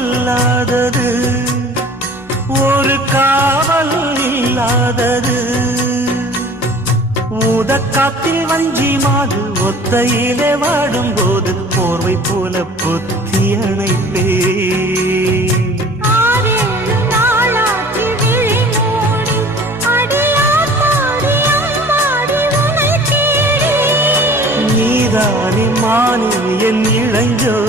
பொல்லாதது ஒரு காவல் இல்லாதது ஊதக்காத்தில் வஞ்சி மாது ஒத்தையிலே வாடும்போது போர்வை போல பொத்தி அணைப்பே நீதானே மானே என் இளைஞர்